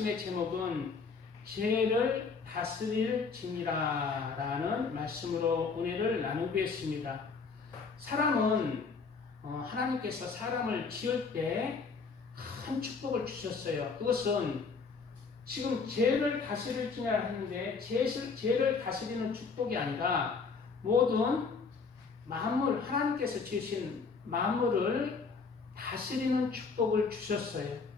말씀의 제목은 죄를 다스릴 진이라라는 말씀으로 은혜를 나누겠습니다. 사람은 하나님께서 사람을 지을 때 큰 축복을 주셨어요. 그것은 지금 죄를 다스릴 진이라 하는데 죄를 다스리는 축복이 아니라 모든 만물, 하나님께서 지으신 만물을 다스리는 축복을 주셨어요.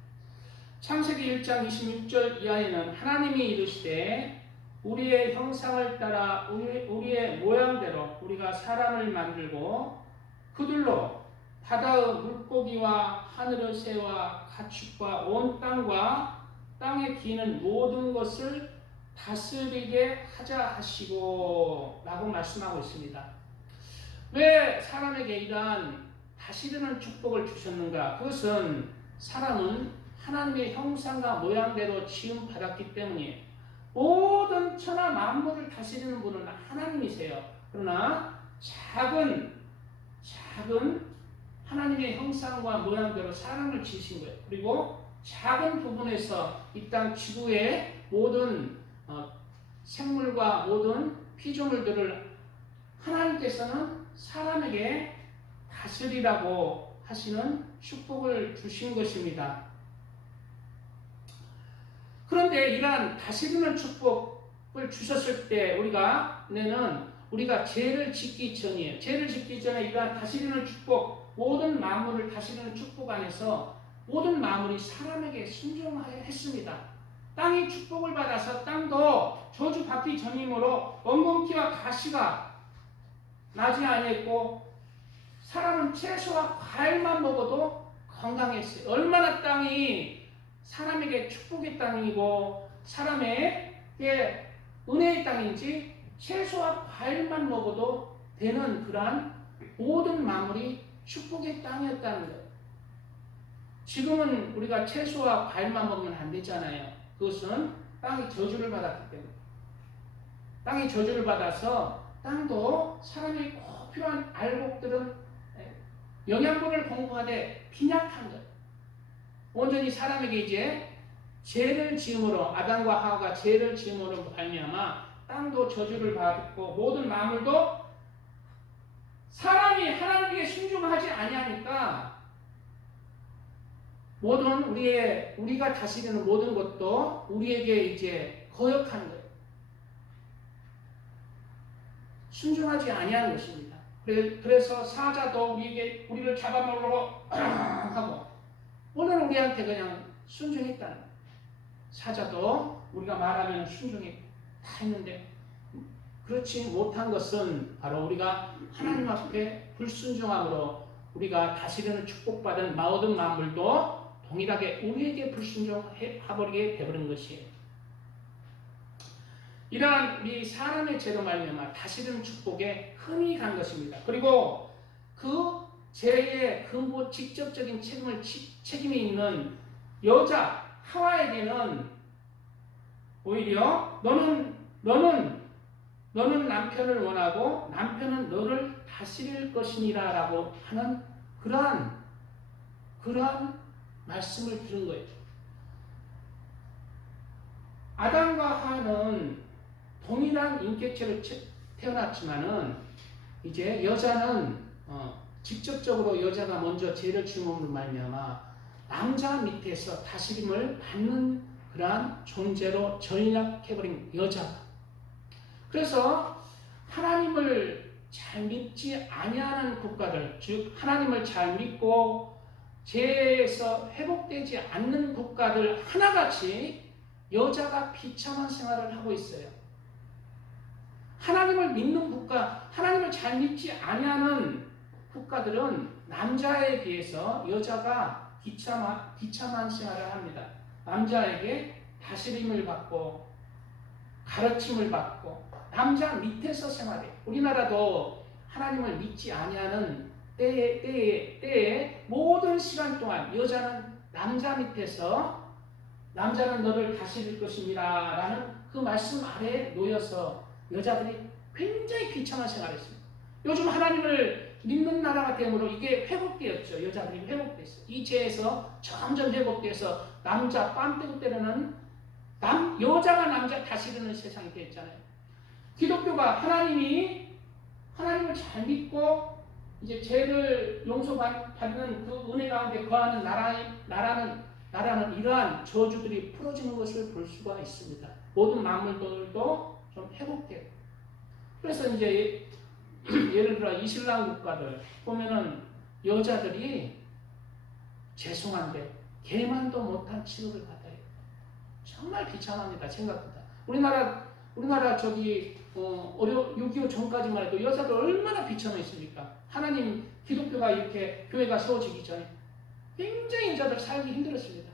창세기 1장 26절 이하에는 하나님이 이르시되 우리의 형상을 따라 우리의 모양대로 우리가 사람을 만들고 그들로 바다의 물고기와 하늘의 새와 가축과 온 땅과 땅에 기는 모든 것을 다스리게 하자 하시고 라고 말씀하고 있습니다. 왜 사람에게 이러한 다스리는 축복을 주셨는가? 그것은 사람은 하나님의 형상과 모양대로 지음 받았기 때문에 모든 천하 만물을 다스리는 분은 하나님이세요. 그러나 작은 하나님의 형상과 모양대로 사람을 지으신 거예요. 그리고 작은 부분에서 이 땅 지구의 모든 생물과 모든 피조물들을 하나님께서는 사람에게 다스리라고 하시는 축복을 주신 것입니다. 그런데 이러한 다스리는 축복을 주셨을 때 우리가 죄를 짓기 전이에요. 죄를 짓기 전에 이러한 다스리는 축복, 모든 만물을 다스리는 축복 안에서 모든 만물이 사람에게 순종했습니다. 땅이 축복을 받아서 땅도 저주받기 전이므로 엉겅퀴와 가시가 나지 아니했고 사람은 채소와 과일만 먹어도 건강했어요. 얼마나 땅이 사람에게 축복의 땅이고 사람에게 은혜의 땅인지 채소와 과일만 먹어도 되는 그러한 모든 만물이 축복의 땅이었다는 거예요. 지금은 우리가 채소와 과일만 먹으면 안 되잖아요. 그것은 땅이 저주를 받았기 때문에. 땅이 저주를 받아서 땅도 사람이 꼭 필요한 알곡들은 영양분을 공급하되 빈약한 거예요. 온전히 사람에게 이제 죄를 지음으로 아담과 하와가 죄를 지음으로 말미암아 땅도 저주를 받고 모든 만물도 사람이 하나님께 순종하지 아니하니까 모든 우리가 다스리는 모든 것도 우리에게 이제 거역한 거예요. 순종하지 아니하는 것입니다. 그래서 사자도 우리를 잡아먹으려고 하고 오늘 우리한테 그냥 순종했다는 거예요. 사자도 우리가 말하면 순종이 다 했는데 그렇지 못한 것은 바로 우리가 하나님 앞에 불순종함으로 우리가 다스리는 축복받은 모든 만물도 동일하게 우리에게 불순종해버리게 되버린 것이에요. 이러한 이 사람의 죄로 말미암아 다스리는 축복에 흠이 간 것입니다. 그리고 그 죄의 근본 직접적인 책임이 있는 여자 하와에게는 오히려 너는 남편을 원하고 남편은 너를 다스릴 것이니라 라고 하는 그러한 말씀을 들은 거예요. 아담과 하와는 동일한 인격체로 태어났지만은 이제 여자는 직접적으로 여자가 먼저 죄를 지음으로 말미암아 남자 밑에서 다스림을 받는 그러한 존재로 전락해버린 여자가. 그래서 하나님을 잘 믿지 아니하는 국가들, 즉 하나님을 잘 믿고 죄에서 회복되지 않는 국가들 하나같이 여자가 비참한 생활을 하고 있어요. 하나님을 믿는 국가, 하나님을 잘 믿지 아니하는 국가들은 남자에 비해서 여자가 비참한 생활을 합니다. 남자에게 다스림을 받고 가르침을 받고 남자 밑에서 생활해요. 우리나라도 하나님을 믿지 아니하는 때에 모든 시간 동안 여자는 남자 밑에서 남자는 너를 다스릴 것입니다 라는 그 말씀 아래에 놓여서 여자들이 굉장히 비참한 생활을 했습니다. 요즘 하나님을 믿는 나라가 되므로 이게 여자들이 회복됐어요. 이 죄에서 점점 회복돼서 남자 뺨 빼고 때리는 여자가 남자 다스리는 세상이 됐잖아요. 기독교가 하나님을 잘 믿고 이제 죄를 용서받는 그 은혜 가운데 거하는 나라는 이러한 저주들이 풀어지는 것을 볼 수가 있습니다. 모든 만물들도 좀 회복돼요. 그래서 이제 예를 들어 이슬람 국가들 보면은 여자들이 죄송한데 개만도 못한 취급을 받아요. 정말 비참합니다. 생각보다. 우리나라 저기 6.25 전까지만 해도 여자들 얼마나 비참했습니까? 하나님 기독교가 이렇게 교회가 세워지기 전에 굉장히 여자들 살기 힘들었습니다.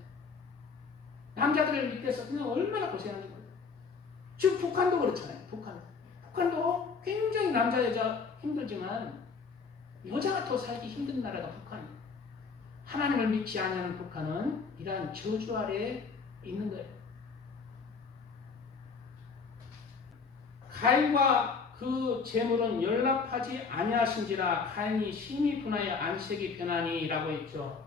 남자들을 밑에서 그냥 얼마나 고생하는 거예요. 지금 북한도 그렇잖아요. 북한도 굉장히 남자 여자 힘들지만 여자가 더 살기 힘든 나라가 북한이에요. 하나님을 믿지 않는 북한은 이러한 저주 아래에 있는 거예요. 가인과 그 재물은 연락하지 아니하신지라 가인이 심히 분하여 안색이 변하니라고 했죠.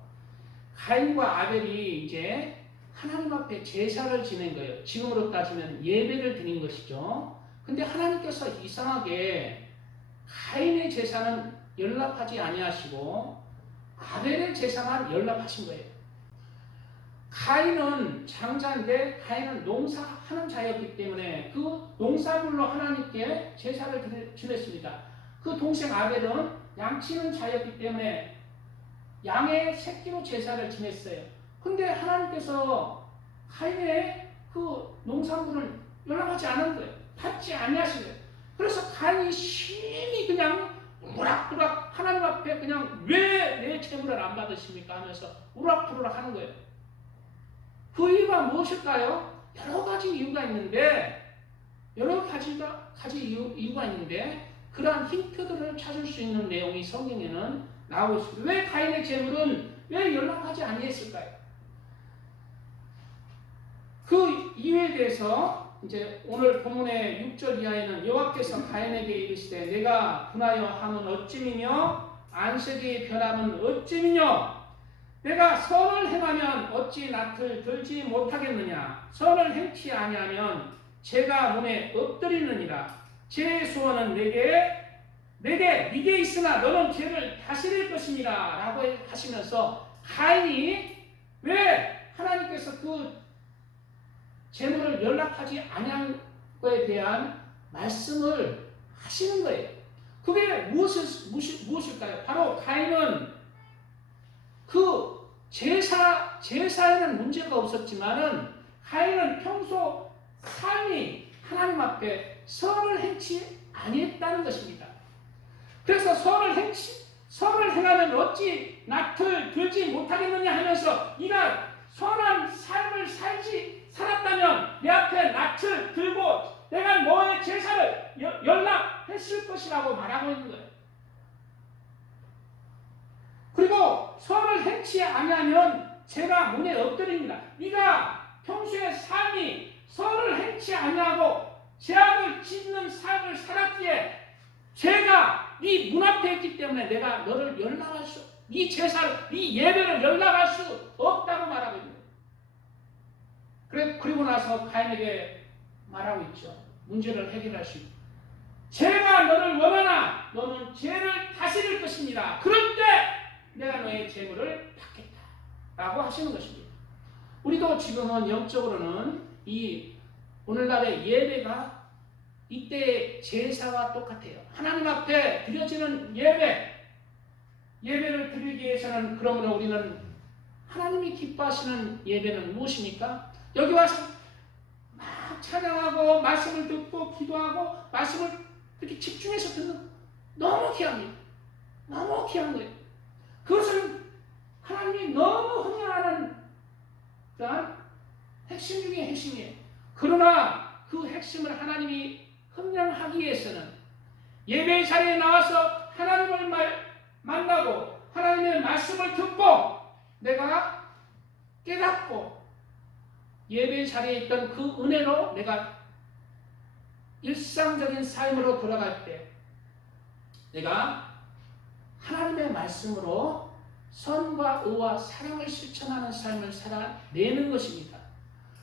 가인과 아벨이 이제 하나님 앞에 제사를 지낸 거예요. 지금으로 따지면 예배를 드린 것이죠. 근데 하나님께서 이상하게 가인의 제사는 연락하지 아니하시고 아벨의 제사만 연락하신 거예요. 가인은 장자인데 가인은 농사하는 자였기 때문에 그 농사물로 하나님께 제사를 지냈습니다. 그 동생 아벨은 양치는 자였기 때문에 양의 새끼로 제사를 지냈어요. 근데 하나님께서 가인의 그 농산물을 연락하지 않은 거예요. 받지 아니하신 거예요. 그래서 가인이 심히 그냥 우락부락 하나님 앞에 그냥 왜 내 재물을 안 받으십니까 하면서 우락부락 하는 거예요. 그 이유가 무엇일까요? 여러 가지 이유가 있는데 그러한 힌트들을 찾을 수 있는 내용이 성경에는 나오고 있습니다. 왜 가인의 재물은 왜 연락하지 아니했을까요? 그 이유에 대해서 이제 오늘 본문의 6절 이하에는 여호와께서 가인에게 이르시되 내가 분하여 함은 어찌미며 안색이 변함은 어찌미뇨 내가 선을 행하면 어찌 낯을 들지 못하겠느냐 선을 행치 아니하면 죄가 문에 엎드리느니라 제 소원은 내게 있으나 너는 죄를 다스릴 것이니라 라고 하시면서 가인이 왜 하나님께서 그 재물을 연락하지 아니한 것에 대한 말씀을 하시는 거예요. 그게 무엇일까요? 바로 가인은 그 제사에는 문제가 없었지만은 가인은 평소 삶이 하나님 앞에 선을 행치 아니했다는 것입니다. 그래서 선을 행하면 어찌 낯을 들지 못하겠느냐 하면서 네가 선한 삶을 살았다면 내 앞에 낯을 들고 내가 너의 제사를 연락했을 것이라고 말하고 있는 거예요. 그리고 선을 행치 아니하면 죄가 문에 엎드립니다. 네가 평소의 삶이 선을 행치 아니하고 죄악을 짓는 삶을 살았기에 죄가 네 문 앞에 있기 때문에 내가 너를 연락할 수, 네 제사를, 네 예배를 연락할 수 없다고 말하고 있는 거예요. 그리고 나서 가인에게 말하고 있죠. 문제를 해결할 수 있고. 죄가 너를 원하나 너는 죄를 다스릴 것입니다. 그럴 때 내가 너의 재물을 받겠다. 라고 하시는 것입니다. 우리도 지금은 영적으로는 이 오늘날의 예배가 이때의 제사와 똑같아요. 하나님 앞에 드려지는 예배를 드리기 위해서는 그러므로 우리는 하나님이 기뻐하시는 예배는 무엇입니까? 여기 와서 막 찬양하고 말씀을 듣고 기도하고 말씀을 이렇게 집중해서 듣는 너무 귀합니다. 너무 귀한 거예요. 그것은 하나님이 너무 흥미하는 그런 핵심 중에 핵심이에요. 그러나 그 핵심을 하나님이 흥명하기 위해서는 예배 자리에 나와서 하나님을 만나고 하나님의 말씀을 듣고 내가 깨닫고 예배 자리에 있던 그 은혜로 내가 일상적인 삶으로 돌아갈 때 내가 하나님의 말씀으로 선과 의와 사랑을 실천하는 삶을 살아내는 것입니다.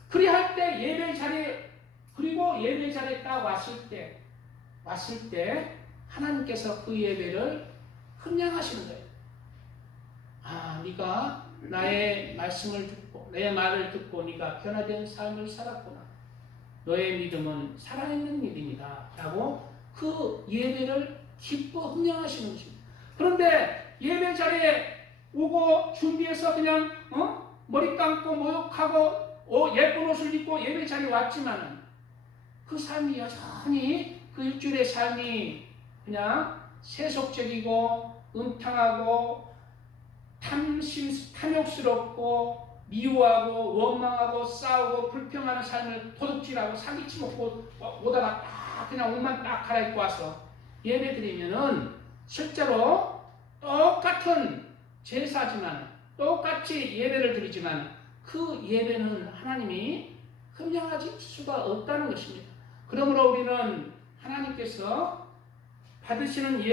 그리할 때 예배 자리에, 그리고 예배 자리에 딱 왔을 때 하나님께서 그 예배를 흠양하시는 거예요. 아, 네가 나의 말씀을 듣고 내 말을 듣고 네가 변화된 삶을 살았구나. 너의 믿음은 살아있는 믿음이다 라고 그 예배를 기뻐 흠양하시는 것입니다. 그런데 예배 자리에 오고 준비해서 그냥 머리 감고 목욕하고 예쁜 옷을 입고 예배 자리에 왔지만은 그 삶이 여전히 그 일주일의 삶이 그냥 세속적이고 음탕하고 탐욕스럽고 미워하고 원망하고 싸우고 불평하는 삶을 도둑질하고 사기치 먹고 오다가 딱 그냥 옷만 딱 갈아입고 와서 예배 드리면은 실제로 똑같은 제사지만 똑같이 예배를 드리지만 그 예배는 하나님이 흠양하실 수가 없다는 것입니다. 그러므로 우리는 하나님께서 받으시는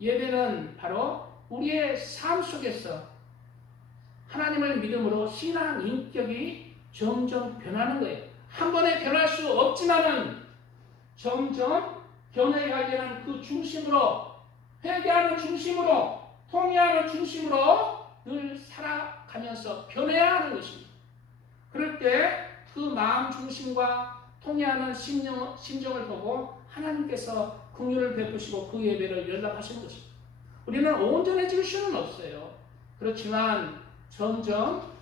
예배는 바로 우리의 삶 속에서 하나님을 믿음으로 신앙 인격이 점점 변하는 거예요. 한 번에 변할 수 없지만은 점점 변해가려는 그 중심으로, 회개하는 중심으로, 통회하는 중심으로 늘 살아가면서 변해야 하는 것입니다. 그럴 때 그 마음 중심과 통회하는 심정을 보고 하나님께서 긍휼을 베푸시고 그 예배를 연락하시는 것입니다. 우리는 온전해질 수는 없어요. 그렇지만 점점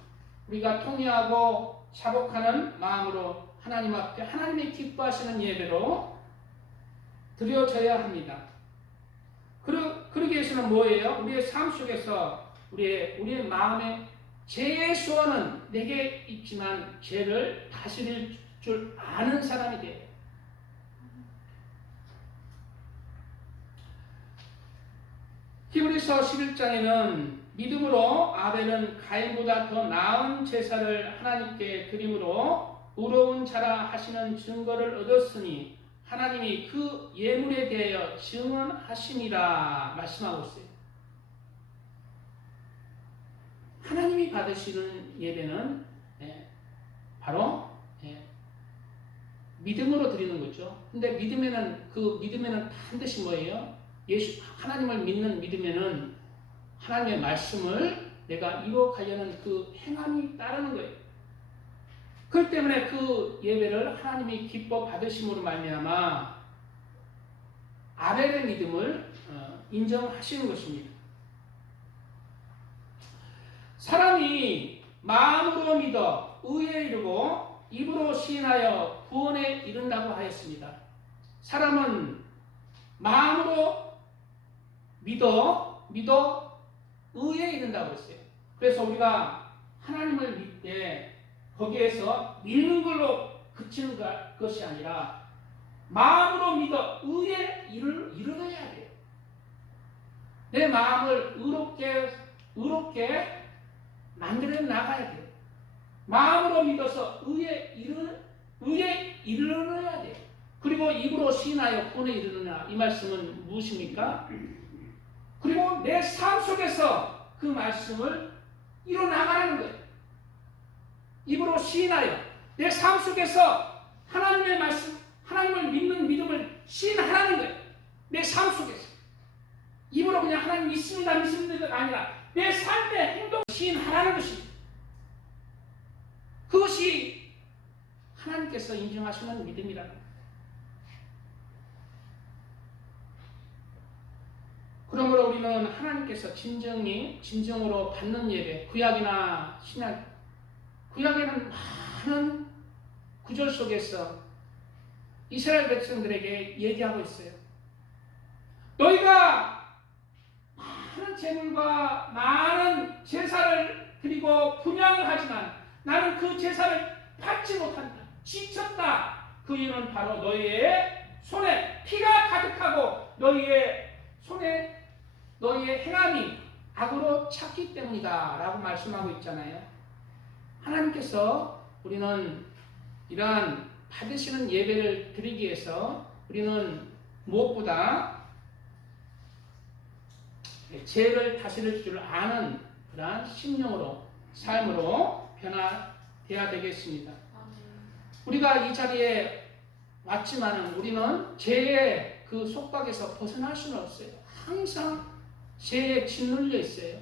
우리가 통회하고 자복하는 마음으로 하나님 앞에 하나님이 기뻐하시는 예배로 드려져야 합니다. 그러기 위해서는 뭐예요? 우리의 삶 속에서 우리의 마음에 죄의 소원은 내게 있지만 죄를 다스릴 줄 아는 사람이 돼요. 히브리서 11장에는 믿음으로 아벨은 가인보다 더 나은 제사를 하나님께 드림으로 의로운 자라 하시는 증거를 얻었으니 하나님이 그 예물에 대하여 증언하심이라 말씀하고 있어요. 하나님이 받으시는 예배는 바로 믿음으로 드리는 거죠. 근데 믿음에는 반드시 뭐예요? 하나님을 믿는 믿음에는 하나님의 말씀을 내가 이루어가려는 그 행함이 따르는 거예요. 그렇기 때문에 그 예배를 하나님이 기뻐 받으심으로 말미암아 아벨의 믿음을 인정하시는 것입니다. 사람이 마음으로 믿어 의에 이르고 입으로 시인하여 구원에 이른다고 하였습니다. 사람은 마음으로 믿어 의에 이른다고 했어요. 그래서 우리가 하나님을 믿되 거기에서 믿는 걸로 그치는 것이 아니라 마음으로 믿어 의에 이르러야 돼요. 내 마음을 의롭게 만들어 나가야 돼요. 마음으로 믿어서 의에 이르러야 돼요. 그리고 입으로 시인하여 구원에 이르느냐, 이 말씀은 무엇입니까? 그리고 내 삶 속에서 그 말씀을 이뤄나가는 거예요. 입으로 시인하여 내 삶 속에서 하나님의 말씀, 하나님을 믿는 믿음을 시인하는 거예요. 내 삶 속에서 입으로 그냥 하나님 믿습니다가 아니라 내 삶의 행동을 시인하라는 것입니다. 그것이 하나님께서 인정하시는 믿음이라는 거예요. 그러므로 우리는 하나님께서 진정으로 받는 예배, 구약이나 신약, 구약에는 많은 구절 속에서 이스라엘 백성들에게 얘기하고 있어요. 너희가 많은 재물과 많은 제사를 드리고 분향을 하지만 나는 그 제사를 받지 못한다. 지쳤다. 그 이유는 바로 너희의 손에 피가 가득하고 너희의 손에 너희의 행함이 악으로 찼기 때문이다 라고 말씀하고 있잖아요. 하나님께서 우리는 이러한 받으시는 예배를 드리기 위해서 우리는 무엇보다 죄를 다스릴 줄 아는 그러한 심령으로, 삶으로 돼야 되겠습니다. 우리가 이 자리에 왔지만은 우리는 죄의 그 속박에서 벗어날 수는 없어요. 항상 죄에 짓눌려 있어요.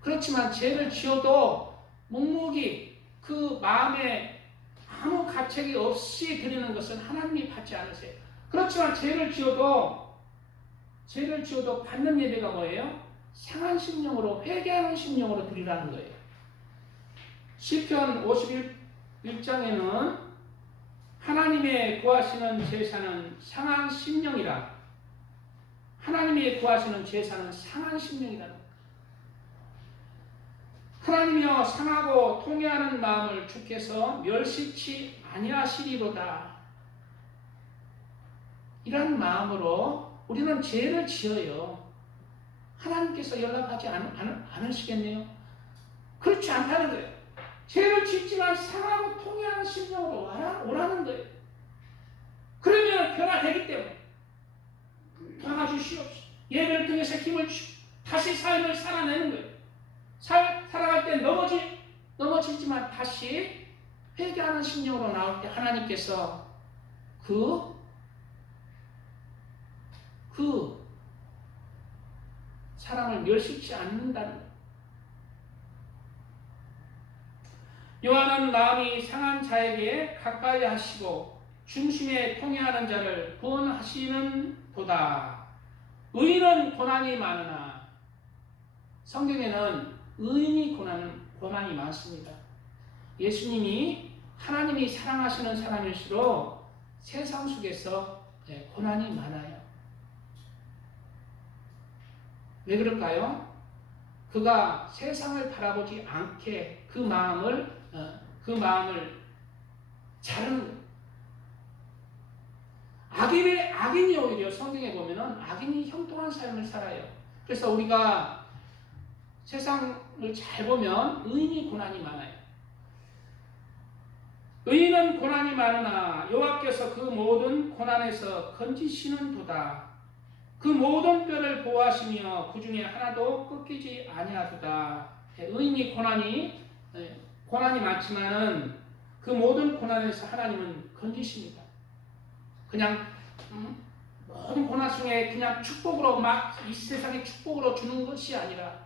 그렇지만 죄를 지어도 묵묵히 그 마음에 아무 가책이 없이 드리는 것은 하나님이 받지 않으세요. 그렇지만 죄를 지어도 받는 예배가 뭐예요? 상한 심령으로, 회개하는 심령으로 드리라는 거예요. 시편 51장에는 하나님의 구하시는 제사는 상한 심령이라, 하나님의 구하시는 제사는 상한 심령이라. 하나님이여 상하고 통회하는 마음을 주께서 멸시치 아니하시리로다. 이런 마음으로 우리는 죄를 지어요. 하나님께서 연락하지 않으시겠네요? 그렇지 않다는 거예요. 죄를 짓지만 상하고 통회하는 심령으로 오라는 거예요. 그러면 변화되기 때문에 도와주시옵소서. 예배를 통해서 힘을 주시고 다시 삶을 살아내는 거예요. 살아갈 때 넘어지지만 다시 회개하는 심령으로 나올 때 하나님께서 그 사람을 멸시치 않는다는 거예요. 여호와는 마음이 상한 자에게 가까이 하시고 중심에 통회하는 자를 구원하시는 도다. 의인은 고난이 많으나, 성경에는 의인이 고난이 많습니다. 예수님이 하나님이 사랑하시는 사람일수록 세상 속에서 고난이 많아요. 왜 그럴까요? 그가 세상을 바라보지 않게 그 마음을 자르는 거예요. 악인이 오히려 성경에 보면은 악인이 형통한 삶을 살아요. 그래서 우리가 세상을 잘 보면 의인이 고난이 많아요. 의인은 고난이 많으나 여호와께서 그 모든 고난에서 건지시는 도다. 그 모든 뼈를 보호하시며 그 중에 하나도 꺾이지 아니하도다. 의인이 고난이 많지만은 그 모든 고난에서 하나님은 건지십니다. 그냥 모든 고난 중에 그냥 축복으로 막 이 세상의 축복으로 주는 것이 아니라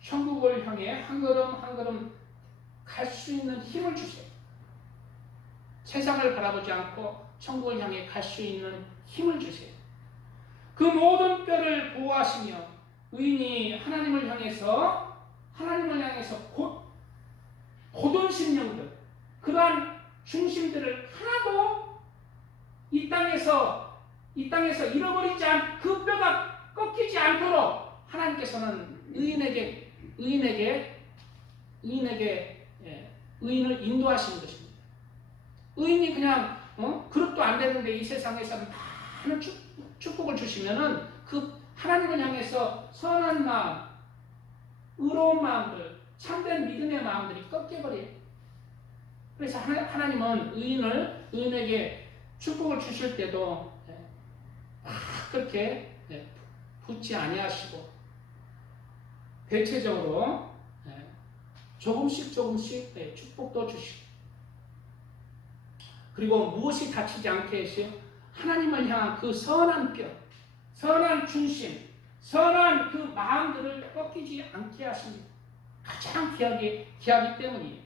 천국을 향해 한 걸음 한 걸음 갈 수 있는 힘을 주세요. 세상을 바라보지 않고 천국을 향해 갈 수 있는 힘을 주세요. 그 모든 뼈를 보호하시며 의인이 하나님을 향해서 고든 심령들, 그러한 중심들을 하나도 이 땅에서 잃어버리지 않고 그 뼈가 꺾이지 않도록 하나님께서는 의인을 인도하시는 것입니다. 의인이 그냥 그릇도 안 되는데 이 세상에서 많은 축복을 주시면은 그 하나님을 향해서 선한 마음, 의로운 마음들, 참된 믿음의 마음들이 꺾여버려요. 그래서 하나님은 의인에게 축복을 주실 때도 그렇게 붙지 아니하시고 대체적으로 조금씩 축복도 주시고, 그리고 무엇이 다치지 않게 하시오? 하나님을 향한 그 선한 뼈, 선한 중심, 선한 그 마음들을 꺾이지 않게 하십니다. 가장 귀하기 때문이에요.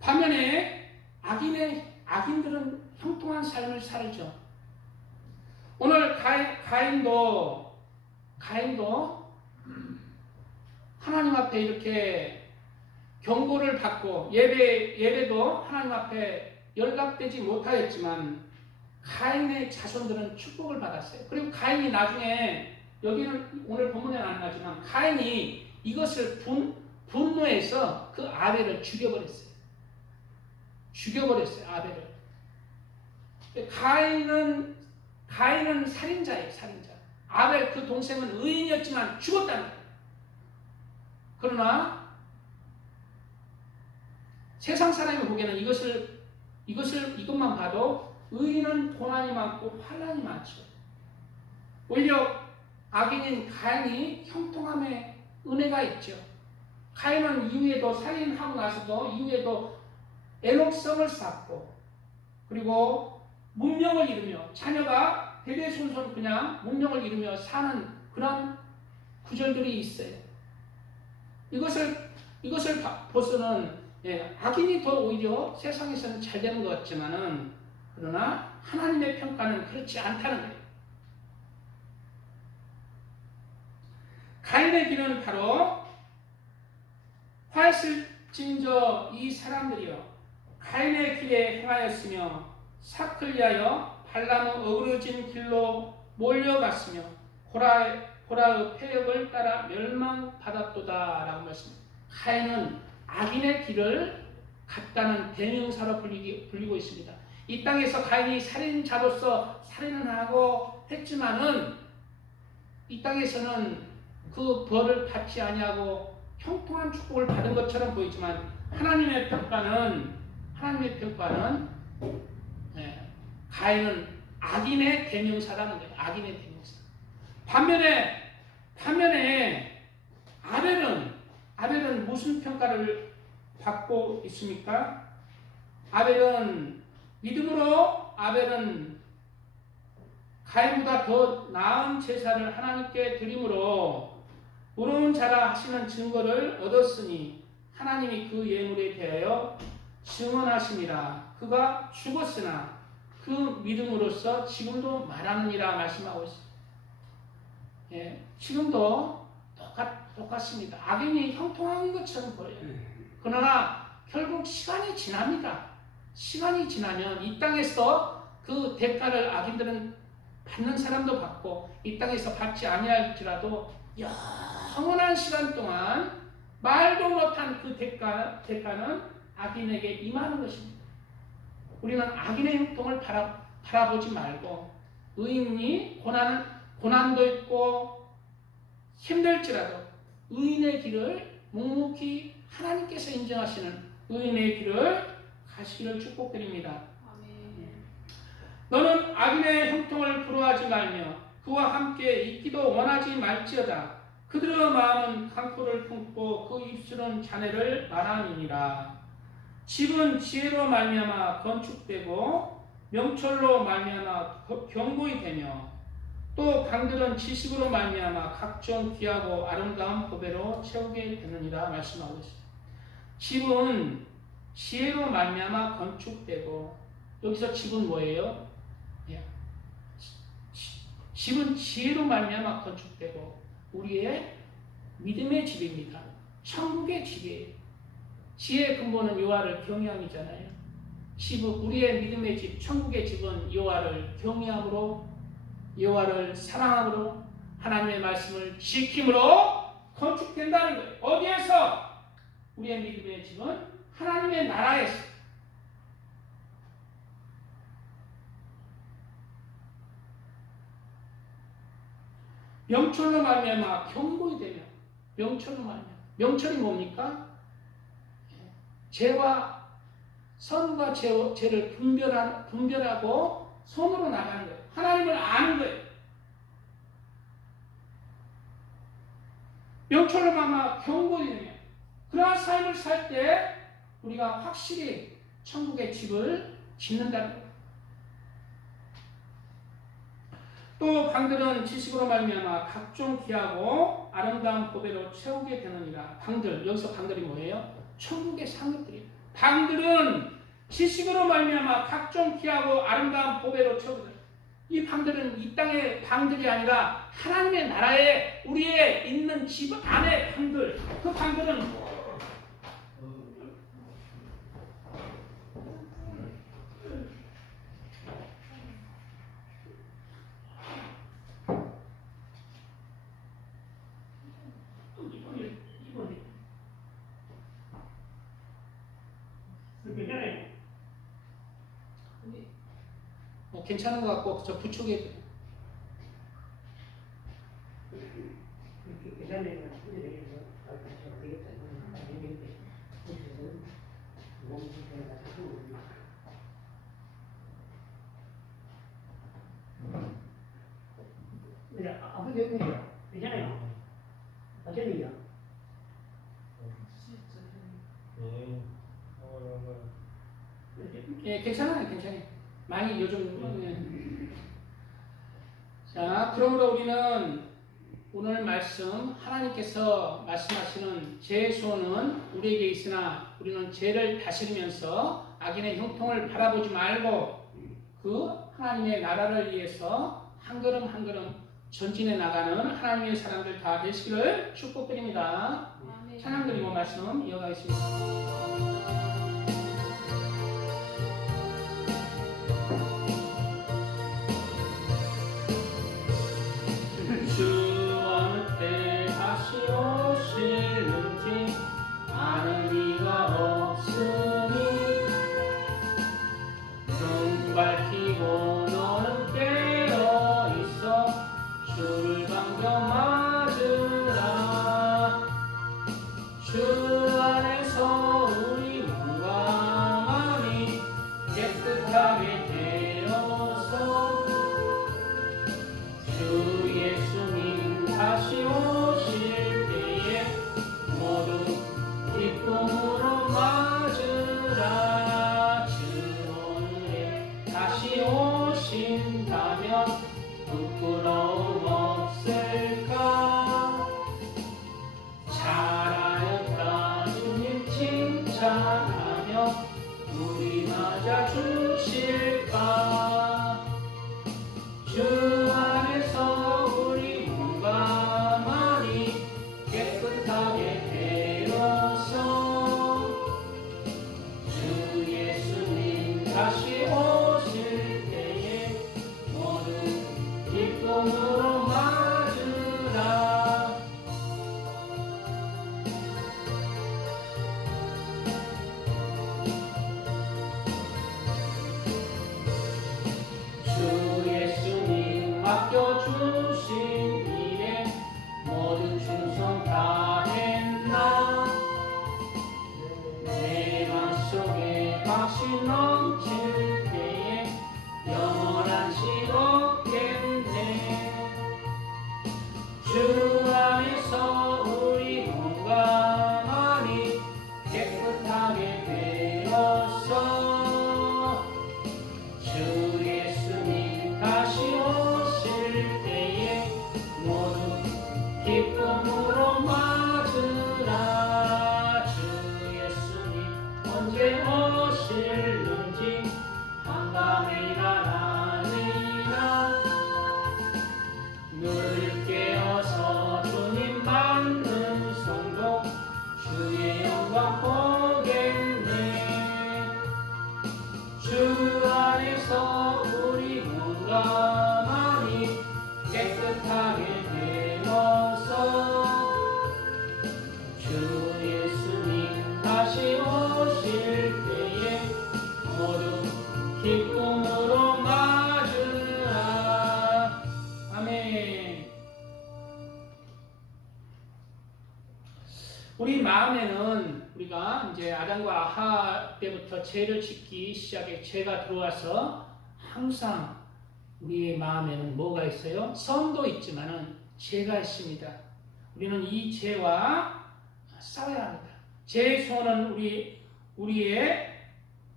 반면에 악인들은 형통한 삶을 살죠. 오늘 가인도 하나님 앞에 이렇게 경고를 받고 예배도 하나님 앞에 연락되지 못하였지만 가인의 자손들은 축복을 받았어요. 그리고 가인이 나중에, 여기는 오늘 본문에는 안 나지만 가인이 이것을 분노해서 그 아벨을 죽여버렸어요. 아벨을. 가인은 살인자예요. 아벨 그 동생은 의인이었지만 죽었다는 거예요. 그러나 세상 사람이 보기에는 이것만 봐도 의인은 고난이 많고 환난이 많죠. 오히려 악인인 가인이 형통함에 은혜가 있죠. 가인은 이후에도 살인하고 나서도 이후에도 애록성을 쌓고 그리고 문명을 이루며 자녀가 대대손손 그냥 문명을 이루며 사는 그런 구절들이 있어요. 이것을 보서는 악인이 더 오히려 세상에서는 잘 되는 것 같지만은 그러나 하나님의 평가는 그렇지 않다는 거예요. 가인의 길은 바로 화했을진저 이 사람들이요 가인의 길에 행하였으며 사클리하여 발람의 어그러진 길로 몰려갔으며 고라의 폐역을 따라 멸망받았도다 라고 말씀합니다. 가인은 악인의 길을 갔다는 대명사로 불리고 있습니다. 이 땅에서 가인이 살인자로서 살인을 하고 했지만은 이 땅에서는 그 벌을 받지 아니하고 형통한 축복을 받은 것처럼 보이지만 하나님의 평가는 가인은 악인의 대명사라는 거예요. 악인의 대명사. 반면에 아벨은 무슨 평가를 받고 있습니까? 아벨은 가인보다 더 나은 제사를 하나님께 드림으로 의로운 자라 하시는 증거를 얻었으니 하나님이 그 예물에 대하여 증언하심이라. 그가 죽었으나 그 믿음으로써 지금도 말하느니라 말씀하고 있습니다. 지금도 똑같습니다. 악인이 형통한 것처럼 보여요. 그러나 결국 시간이 지납니다. 시간이 지나면 이 땅에서 그 대가를 악인들은 받는 사람도 받고 이 땅에서 받지 아니할지라도 영원한 시간 동안 말도 못한 그 대가는 악인에게 임하는 것입니다. 우리는 악인의 형통을 바라보지 말고 의인이 고난도 있고 힘들지라도 의인의 길을 묵묵히 하나님께서 인정하시는 의인의 길을 가시기를 축복드립니다. 너는 악인의 형통을 부러워하지 말며 그와 함께 있기도 원하지 말지어다. 그들의 마음은 강포를 품고 그 입술은 잔해를 말함이니라. 집은 지혜로 말미암아 건축되고 명철로 말미암아 견고히 되며 또 강들은 지식으로 말미암아 각종 귀하고 아름다운 보배로 채우게 되느니라 말씀하고 있습니다. 집은 지혜로 말미암아 건축되고 여기서 집은 뭐예요? 집은 지혜로 말미암아 건축되고 우리의 믿음의 집입니다. 천국의 집이에요. 지혜의 근본은 여호와를 경외함이잖아요. 집은 우리의 믿음의 집, 천국의 집은 여호와를 경외함으로 여호와를 사랑함으로 하나님의 말씀을 지킴으로 건축된다는 거예요. 어디에서? 우리의 믿음의 집은 하나님의 나라에서. 명철로 말미암아 견고히 되며 명철로 말미암아 명철이 뭡니까? 죄와 선과 죄를 분별하고 손으로 나가는 거예요. 하나님을 아는 거예요. 명철로 말미암아 견고히 되며 그러한 삶을 살 때 우리가 확실히 천국의 집을 짓는다는 거예요. 또 방들은 지식으로 말미암아 각종 귀하고 아름다운 보배로 채우게 되느니라. 방들, 여기서 방들이 뭐예요? 천국의 상급들이에요. 방들은 지식으로 말미암아 각종 귀하고 아름다운 보배로 채우게 됩니다. 이 방들은 이 땅의 방들이 아니라 하나님의 나라에 우리의 있는 집 안의 방들. 그 방들은 괜찮은 것 같고 저 부축에 아버지 괜찮아요. 어쩐 일이야? 예, 괜찮아요, 괜찮아요. 많이 요즘 자, 그러므로 우리는 오늘 말씀 하나님께서 말씀하시는 죄의 소원은 우리에게 있으나 우리는 죄를 다스리면서 악인의 형통을 바라보지 말고 그 하나님의 나라를 위해서 한 걸음 한 걸음 전진해 나가는 하나님의 사람들 다 되시기를 축복드립니다. 찬양 드리고 말씀 이어가겠습니다. 주 어느 때 다시 오실는지 아는 이가 없으니 눈 밝히고 너는 깨어있어 주를 반겨 맞으라. 주 안에서 우리 몸과 마음이 깨끗하게 되어서 주 예수님 다시 오실 때에 모두 기쁨으로 맞으라. 주 오늘에 다시 오신다면 부끄러움 없을까. 잘하였다 주님 칭찬하며 우리 맞아 주실까. 주 안에서 우리 몸과 마음이 깨끗하게 되어서 주 예수님 다시 오실 때에 모두 기쁨으로 맞으라. 주 예수님 맡겨주신 일에 모든 충성 다했나. 내 맘속에 확신 넘칠 때에 영원한 시 없겠네. 주 안에서 우리 몸과 마음이 깨끗하게 되었어 주 예수님 다시 오실 때에 모두 기쁨으로 맞으라. 주 예수님 언제 오실는지 한밤이나 낮이나 늘 깨어서 주님 받는 성도 주의 영광 보겠네. 주 안에서 우리 몸과 마음이 깨끗하게 되어서 주 예수님 다시 오실 때에 모두 기쁨으로 맞으라. 아멘. 우리 마음에는 우리가 이제 아담과 하와 때부터 죄를 짓기 시작해 죄가 들어와서 항상 우리의 마음에는 뭐가 있어요? 선도 있지만은 죄가 있습니다. 우리는 이 죄와 싸워야 합니다. 죄의 소원은 우리의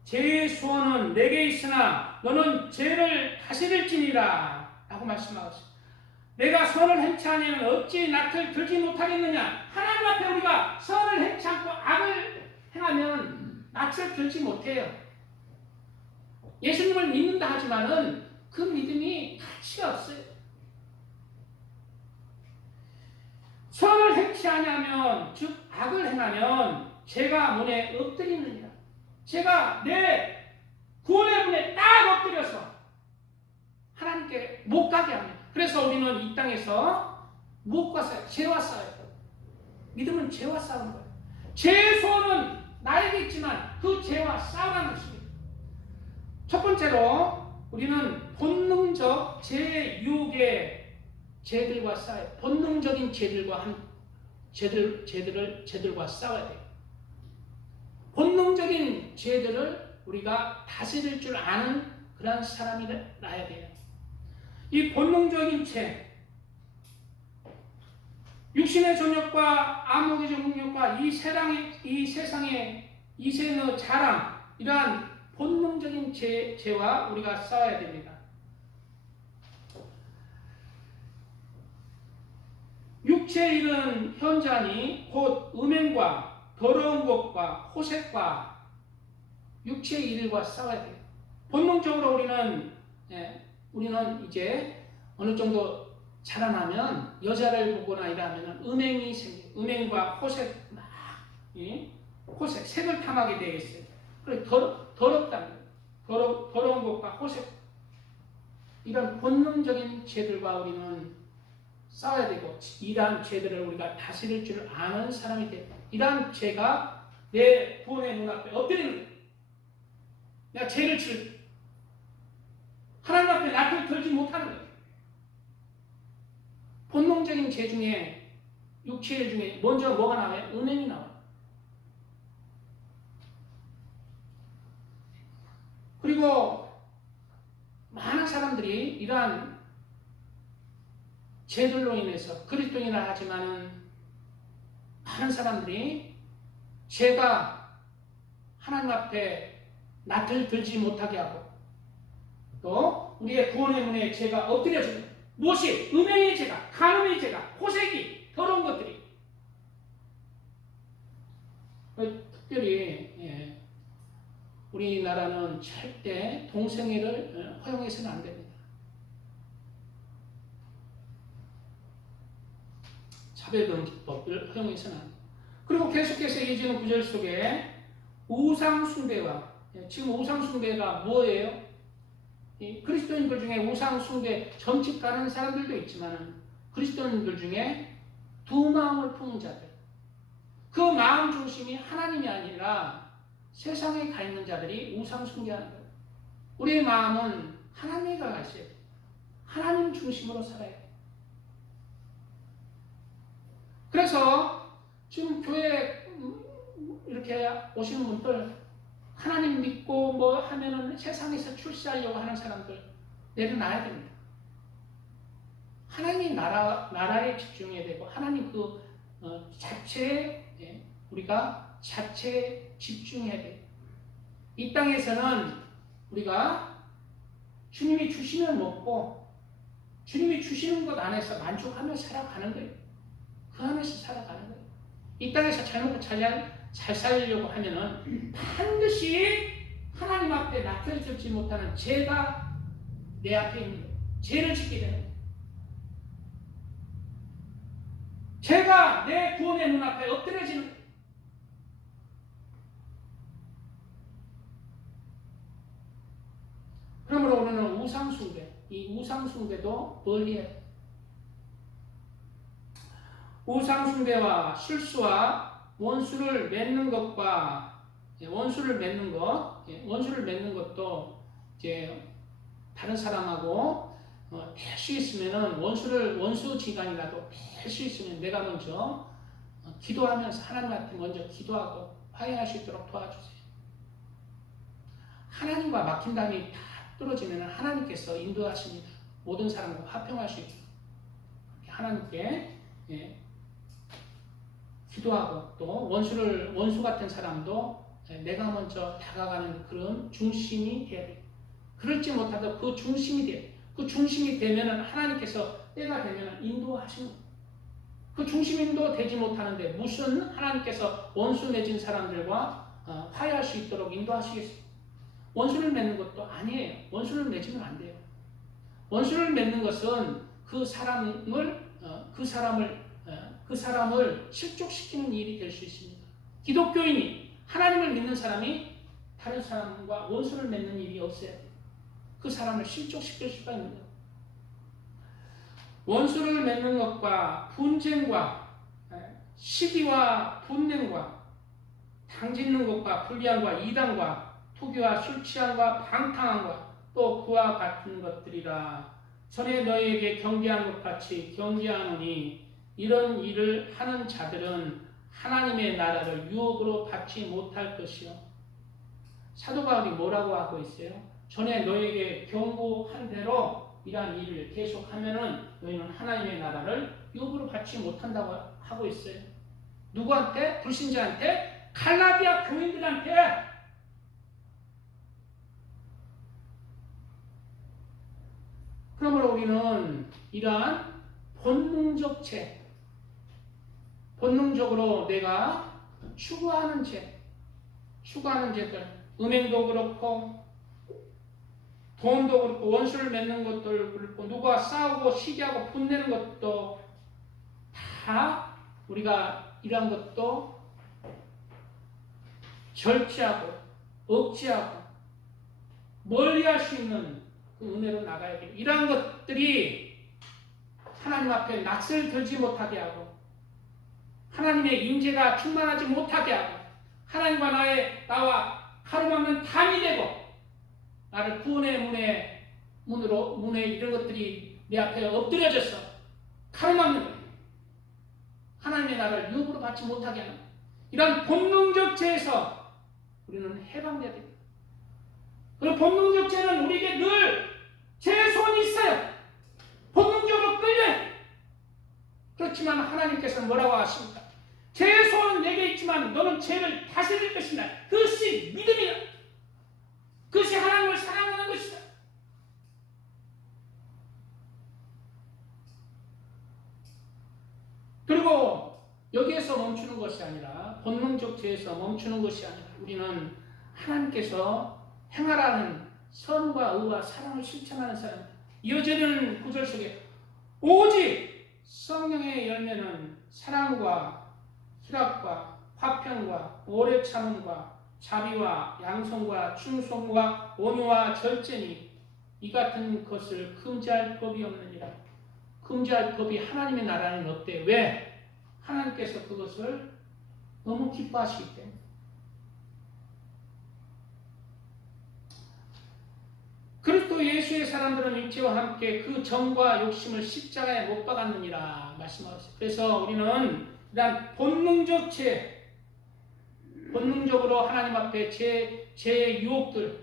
죄의 소원은 내게 있으나 너는 죄를 다스릴지니라 라고 말씀하고 있습니다. 내가 선을 행치 아니하면 어찌 낯을 들지 못하겠느냐. 하나님 앞에 우리가 선을 행치 않고 악을 행하면 낯을 들지 못해요. 예수님을 믿는다 하지만은 그 믿음이 가치가 없어요. 선을 행치 아니하면 즉 악을 행하면 죄가 문에 엎드리느니라. 제가 내 구원의 문에 딱 엎드려서 하나님께 못 가게 합니다. 그래서 우리는 이 땅에서 무엇과 싸워요? 죄와 싸워요. 믿음은 죄와 싸우는 거예요. 죄의 소원은 나에게 있지만 그 죄와 싸우라는 것입니다. 첫 번째로 우리는 본능적 죄의 유혹의 죄들과 싸워요. 본능적인 죄들과 죄들과 싸워야 돼요. 본능적인 죄들을 우리가 다스릴 줄 아는 그런 사람이 나야 돼요. 이 본능적인 죄, 육신의 정욕과 암흑의 정욕과 이 세상의 이생의 자랑, 이러한 본능적인 죄와 우리가 싸워야 됩니다. 육체의 일은 현자니 곧 음행과 더러운 것과 호색과 육체의 일과 싸워야 돼요. 본능적으로 우리는 이제 어느 정도 자라나면 여자를 보거나 이러면 음행이 생겨요. 음행과 호색, 호색, 색을 탐하게 되어 있어요. 그래, 더럽다는 거예요. 더러운 것과 호색, 이런 본능적인 죄들과 우리는 싸워야 되고, 이러한 죄들을 우리가 다스릴 줄 아는 사람이 돼요. 이러한 죄가 내 구원의 눈앞에 엎드리는 거예요. 내가 죄를 하나님 앞에 낯을 들지 못하는 거예요. 본능적인 죄 중에, 육체일 중에 먼저 뭐가 나와요? 음행이 나와요. 그리고 많은 사람들이 이러한 죄들로 인해서 그리스도인이라 하지만은 많은 사람들이 죄가 하나님 앞에 낯을 들지 못하게 하고 또 우리의 구원의 문에 죄가 엎드려지는 무엇이? 음행의 죄가, 간음의 죄가, 호색이, 더러운 것들이. 특별히 우리나라는 절대 동성애를 허용해서는 안 됩니다. 차별금지법을 허용해서는 안 됩니다. 그리고 계속해서 이어지는 구절 속에 우상숭배와, 지금 우상숭배가 뭐예요? 그리스도인들 중에 우상숭배 점집 가는 사람들도 있지만 그리스도인들 중에 두 마음을 품은 자들, 그 마음 중심이 하나님이 아니라 세상에 가 있는 자들이 우상숭배하는 거예요. 우리의 마음은 하나님에 가 있어야 돼요. 하나님 중심으로 살아야 돼요. 그래서 지금 교회 이렇게 오시는 분들 하나님 믿고 뭐 하면은 세상에서 출세하려고 하는 사람들 내려놔야 됩니다. 하나님 나라에 집중해야 되고 하나님 자체에 우리가 자체에 집중해야 돼요. 이 땅에서는 우리가 주님이 주시면 먹고 주님이 주시는 것 안에서 만족하며 살아가는 거예요. 그 안에서 살아가는 거예요. 이 땅에서 잘 먹고 잘 살려고 하면은 반드시 하나님 앞에 낯을 들지 못하는 죄가 내 앞에 있는 거예요. 죄를 짓게 되는 거예요. 죄가 내 구원의 눈앞에 엎드려지는 거예요. 그러므로 우리는 우상숭배, 이 우상숭배도 멀리해야 돼요. 우상숭배와 실수와 원수를 맺는 것과 원수를 맺는 것도 이제 다른 사람하고 될 수 있으면은 원수지간이라도 될 수 있으면 내가 먼저 기도하면서 하나님한테 먼저 기도하고 화해할 수 있도록 도와주세요. 하나님과 막힌담이 다 떨어지면 하나님께서 인도하십니다. 모든 사람과 화평할 수 있도록 하나님께 기도하고 또 원수 같은 사람도 내가 먼저 다가가는 그런 중심이 돼야 돼요. 그럴지 못하도 그 중심이 돼요. 그 중심이 되면은 하나님께서 때가 되면 인도하시는 거예요. 그 중심인도 되지 못하는데 무슨 하나님께서 원수 맺은 사람들과 화해할 수 있도록 인도하시겠어요? 원수를 맺는 것도 아니에요. 원수를 맺으면 안 돼요. 원수를 맺는 것은 그 사람을 실족시키는 일이 될 수 있습니다. 기독교인이 하나님을 믿는 사람이 다른 사람과 원수를 맺는 일이 없어야 돼요. 그 사람을 실족시킬 수가 있는 거예요. 원수를 맺는 것과 분쟁과 시기와 분냉과 당짓는 것과 불리함과 이단과 투기와 술 취함과 방탕함과 또 그와 같은 것들이라. 전에 너희에게 경계한 것 같이 경계하노니 이런 일을 하는 자들은 하나님의 나라를 유업으로 받지 못할 것이요. 사도 바울이 뭐라고 하고 있어요? 전에 너희에게 경고한 대로 이러한 일을 계속하면은 너희는 하나님의 나라를 유업으로 받지 못한다고 하고 있어요. 누구한테? 불신자한테? 갈라디아 교인들한테. 그러므로 우리는 이러한 본능적 죄, 본능적으로 내가 추구하는 죄들, 음행도 그렇고 돈도 그렇고 원수를 맺는 것도 그렇고 누가 싸우고 시기하고 분내는 것도 다 우리가 이러한 것도 절제하고 억제하고 멀리할 수 있는 그 은혜로 나가야 돼. 이러한 것들이 하나님 앞에 낯을 들지 못하게 하고 하나님의 임재가 충만하지 못하게 하고 하나님과 나와 가로막는 담이 되고 나를 구원의 문에 이런 것들이 내 앞에 엎드려져서 가로막는 거예요. 하나님의 나를 유업으로 받지 못하게 하는 이런 본능적 죄에서 우리는 해방돼야 됩니다. 그리고 본능적 죄는 우리에게 늘 죄소원이 있어요. 본능적으로 끌려요. 그렇지만 하나님께서는 뭐라고 하십니까? 죄소원 내게 있지만 너는 죄를 다스릴 것이다. 그것이 믿음이다. 그것이 하나님을 사랑하는 것이다. 그리고 여기에서 멈추는 것이 아니라 본능적 죄에서 멈추는 것이 아니라 우리는 하나님께서 행하라는 선과 의와 사랑을 실천하는 사람. 이어지는 구절 속에 오직 성령의 열매는 사랑과 희락과 화평과 오래 참음과 자비와 양성과 충성과 온유와 절제니 이 같은 것을 금지할 법이 없느니라. 금지할 법이 하나님의 나라에는 없대. 왜? 하나님께서 그것을 너무 기뻐하시기 때문에. 그리스도 예수의 사람들은 육체와 함께 그 정과 욕심을 십자가에 못 박았느니라 말씀하셨어요. 그래서 우리는 이런 본능적 죄, 본능적으로 하나님 앞에 죄의 유혹들,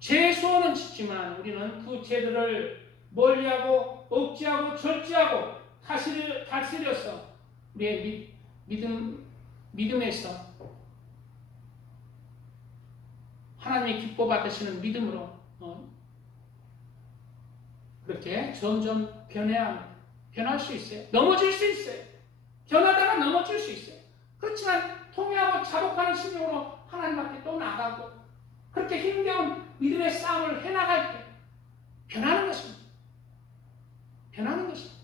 죄의 소원은 짓지만 우리는 그 죄들을 멀리하고 억제하고 절제하고 다스려서 우리의 믿음에서 하나님이 기뻐 받으시는 믿음으로 그렇게 점점 변할 수 있어요. 넘어질 수 있어요. 변하다가 넘어질 수 있어요. 그렇지만 통회하고 자복하는 심령으로 하나님 앞에 또 나가고 그렇게 힘겨운 믿음의 싸움을 해나갈 때 변하는 것입니다. 변하는 것입니다.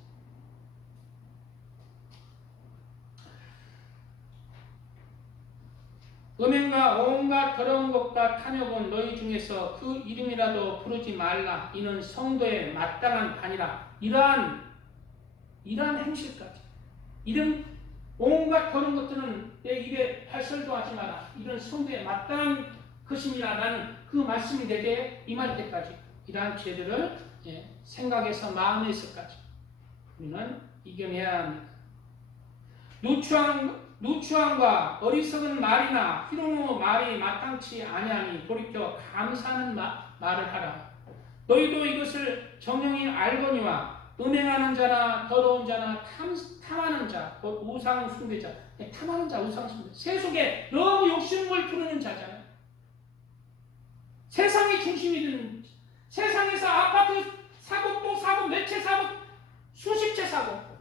음행과 온갖 더러운 것과 탐욕은 너희 중에서 그 이름이라도 부르지 말라. 이는 성도에 마땅한 반이라. 이러한 행실까지 온갖 더러운 것들은 내 입에 발설도 하지 마라. 이런 성도에 마땅한 것입니다. 라는 그 말씀이 내게 임할 때까지 이러한 죄들을 생각에서 마음에서까지 우리는 이겨내야 합니다. 누추함과 어리석은 말이나 희롱의 말이 마땅치 아니하니 돌이켜 감사하는 말을 하라. 너희도 이것을 정령이 알거니와 음행하는 자나 더러운 자나 탐하는 자, 곧 우상 숭배자, 탐하는 자, 우상 숭배, 세속에 너무 욕심을 부르는 자잖아요. 세상이 중심이 되는, 세상에서 아파트 사고 또 사고 몇 채 사고 수십 채 사고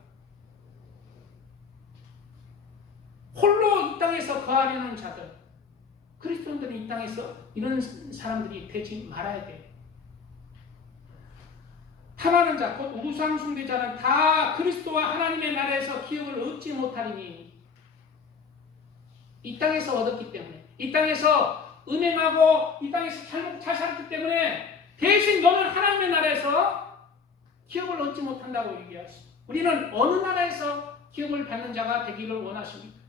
홀로 이 땅에서 거하려는 자들, 그리스도인들이 이 땅에서 이런 사람들이 되지 말아야 돼요. 탐하는 자, 곧 우상 숭배자는 다 그리스도와 하나님의 나라에서 기업을 얻지 못하리니 이 땅에서 얻었기 때문에, 이 땅에서 은행하고 이 땅에서 잘 살았기 때문에 대신 너는 하나님의 나라에서 기업을 얻지 못한다고 얘기하시죠. 우리는 어느 나라에서 기업을 받는 자가 되기를 원하십니까?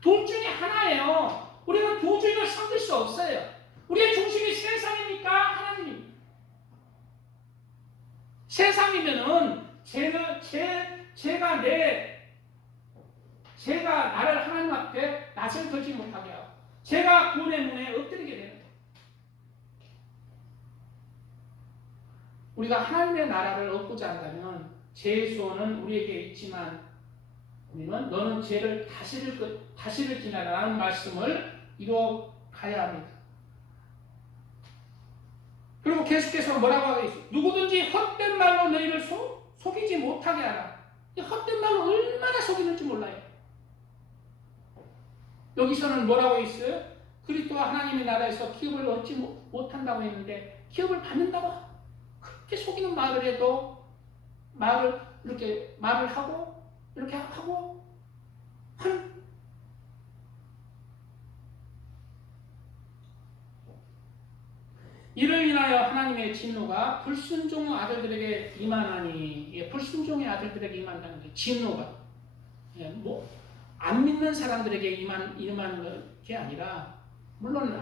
둘 중에 하나예요. 우리는 두 주인을 섬길 수 없어요. 우리의 중심이 세상이니까 하나님입니다. 세상이면은 제가 나를 하나님 앞에 낯을 들지 못하게 하고 제가 구원의 문에 엎드리게 되는 거예요. 우리가 하나님의 나라를 얻고자 한다면 죄의 소원은 우리에게 있지만 우리는 너는 죄를 다스릴 지나라는 말씀을 이루어 가야 합니다. 그리고 계속해서 뭐라고 하고 있어요? 누구든지 헛된 말로 너희를 속이지 못하게 하라. 이 헛된 말로 얼마나 속이는지 몰라요. 여기서는 뭐라고 있어요? 그리스도와 하나님의 나라에서 기업을 얻지 못한다고 했는데 기업을 받는다고 그렇게 속이는 말을 해도 이렇게 말을 하고 이렇게 하고 이를 인하여 하나님의 진노가 불순종 아들들에게 임하나니, 불순종의 아들들에게 임한다는 게 진노가 안 믿는 사람들에게 임하는 게 아니라 물론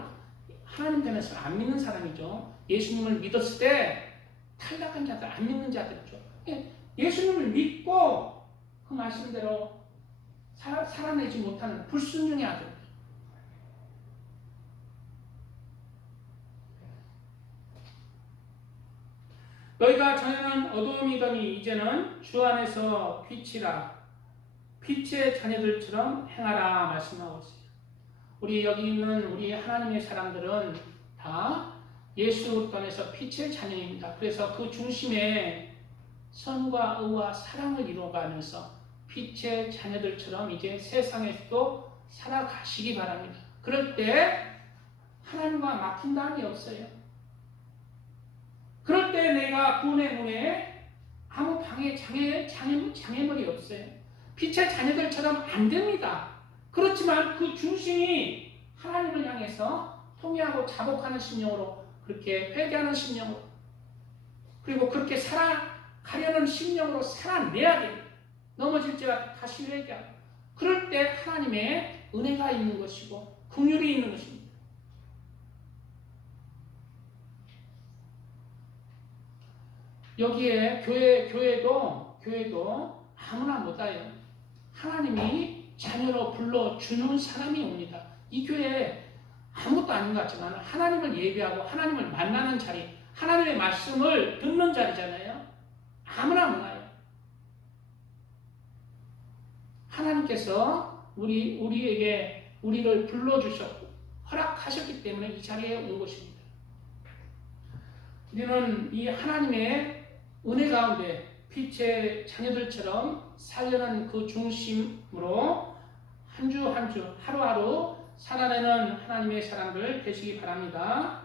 하나님 편에서 안 믿는 사람이죠. 예수님을 믿었을 때 탈락한 자들, 안 믿는 자들이죠. 예수님을 믿고 그 말씀대로 살아내지 못하는 불순종의 아들. 너희가 전에는 어두움이더니 이제는 주 안에서 빛이라. 빛의 자녀들처럼 행하라 말씀하고 있어요. 우리 여기 있는 우리 하나님의 사람들은 다 예수 그리스도 안에서 빛의 자녀입니다. 그래서 그 중심에 선과 의와 사랑을 이루어가면서 빛의 자녀들처럼 이제 세상에서도 살아가시기 바랍니다. 그럴 때 하나님과 막힌다함이 없어요. 그럴 때 내가 구원의 문에 아무 장애물이 없어요. 빛의 자녀들처럼 안 됩니다. 그렇지만 그 중심이 하나님을 향해서 통회하고 자복하는 심령으로 그렇게 회개하는 심령으로 그리고 그렇게 살아가려는 심령으로 살아내야 돼요. 넘어질지라도 다시 회개하고 그럴 때 하나님의 은혜가 있는 것이고 긍휼이 있는 것입니다. 여기에 교회도 아무나 못 와요. 하나님이 자녀로 불러주는 사람이 옵니다. 이 교회에 아무것도 아닌 것 같지만 하나님을 예배하고 하나님을 만나는 자리, 하나님의 말씀을 듣는 자리잖아요. 아무나 못 와요. 하나님께서 우리를 불러주셨고 허락하셨기 때문에 이 자리에 온 것입니다. 우리는 이 하나님의 은혜 가운데 빛의 자녀들처럼 살려는 그 중심으로 한 주 한 주 하루하루 살아내는 하나님의 사람들 되시기 바랍니다.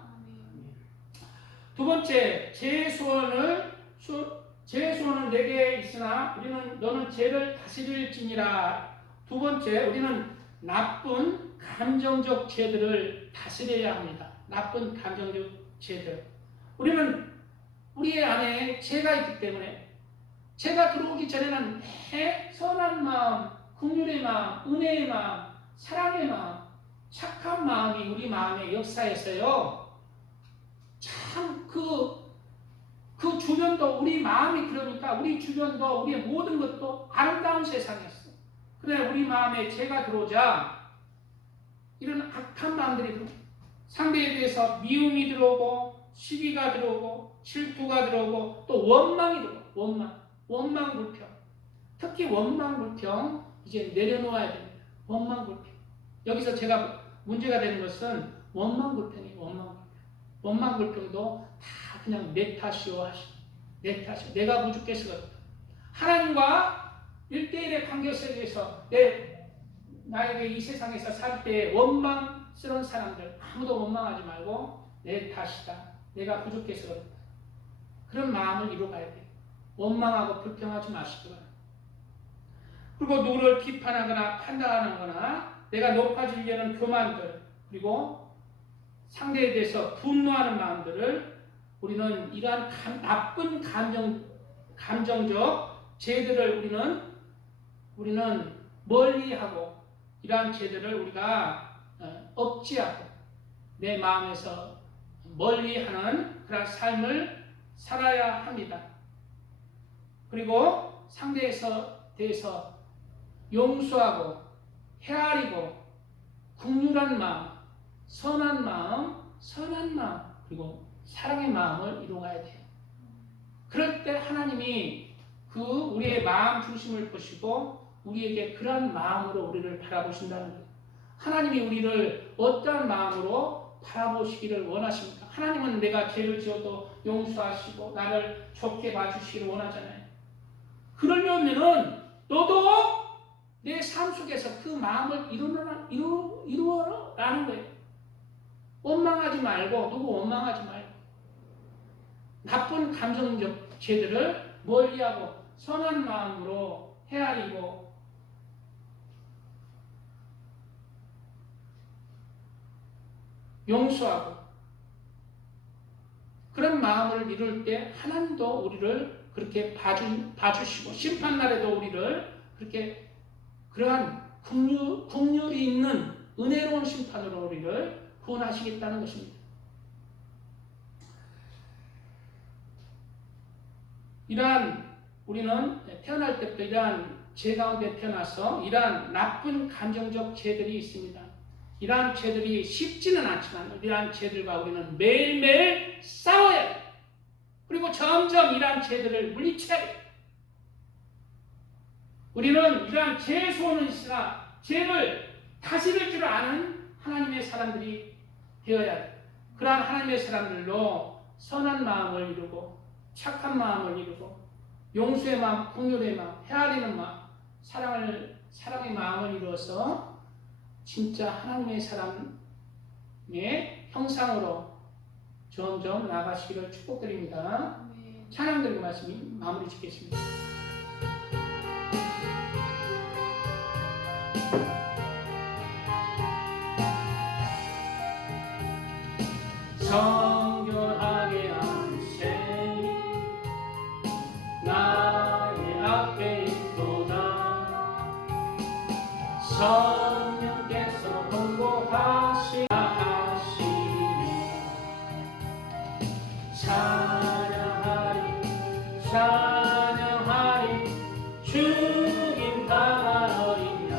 두 번째, 죄의 소원은 내게 있으나 너는 죄를 다스릴지니라. 두 번째, 우리는 나쁜 감정적 죄들을 다스려야 합니다. 나쁜 감정적 죄들. 우리는 우리 안에 죄가 있기 때문에 죄가 들어오기 전에는 선한 마음, 긍휼의 마음, 은혜의 마음, 사랑의 마음, 착한 마음이 우리 마음의 역사에서요. 참 그 주변도 우리 마음이 그러니까 우리 주변도 우리의 모든 것도 아름다운 세상이었어. 그래 우리 마음에 죄가 들어오자 이런 악한 마음들이 상대에 대해서 미움이 들어오고 시기가 들어오고 질투가 들어오고 또 원망이 들어오고 원망 불평. 특히 원망 불평 이제 내려놓아야 됩니다. 원망 불평. 여기서 제가 문제가 되는 것은 원망 불평이에요. 원망 불평도 다 그냥 내 탓이요 내 탓이요. 내가 부족해서 그렇다. 하나님과 1대1의 관계 속에서 나에게 이 세상에서 살 때 원망스러운 사람들 아무도 원망하지 말고 내 탓이다. 내가 부족해서 그렇다. 그런 마음을 이루어가야 돼요. 원망하고 불평하지 마시기 바랍니다. 그리고 누구를 비판하거나 판단하는 거나 내가 높아지려는 교만들 그리고 상대에 대해서 분노하는 마음들을 우리는 이러한 나쁜 감정적 죄들을 우리는 멀리하고 이러한 죄들을 우리가 억제하고 내 마음에서 멀리하는 그런 삶을 살아야 합니다. 그리고 상대에 대해서 용서하고 헤아리고 긍휼한 마음, 선한 마음 그리고 사랑의 마음을 이루어가야 돼요. 그럴 때 하나님이 그 우리의 마음 중심을 보시고 우리에게 그런 마음으로 우리를 바라보신다는 거예요. 하나님이 우리를 어떠한 마음으로 바라보시기를 원하십니까? 하나님은 내가 죄를 지어도 용서하시고 나를 좋게 봐주시기를 원하잖아요. 그러려면은 너도 내 삶 속에서 그 마음을 이루어라는 거예요. 원망하지 말고, 누구 원망하지 말고, 나쁜 감정적 죄들을 멀리하고 선한 마음으로 헤아리고 용서하고 그런 마음을 이룰 때 하나님도 우리를 그렇게 봐주시고 심판날에도 우리를 그렇게 그러한 긍휼이 있는 은혜로운 심판으로 우리를 구원하시겠다는 것입니다. 이러한 우리는 태어날 때부터 이러한 죄 가운데 태어나서 이러한 나쁜 감정적 죄들이 있습니다. 이러한 죄들이 쉽지는 않지만 이러한 죄들과 우리는 매일매일 싸워야 돼요. 그리고 점점 이러한 죄들을 물리쳐야 돼요. 우리는 이러한 죄의 소원은 있으나 죄를 다스릴 줄 아는 하나님의 사람들이 되어야 돼요. 그러한 하나님의 사람들로 선한 마음을 이루고 착한 마음을 이루고 용서의 마음, 긍휼의 마음, 헤아리는 마음, 사랑의 마음을 이루어서 진짜 하나님의 사람의 형상으로 점점 나아가시기를 축복드립니다. 찬양 드리고 말씀 마무리 짓겠습니다. 정결하게 안세니 나의 앞에 있도다. 성령께서 공고하시니 찬양하리 주님 당한 어린 양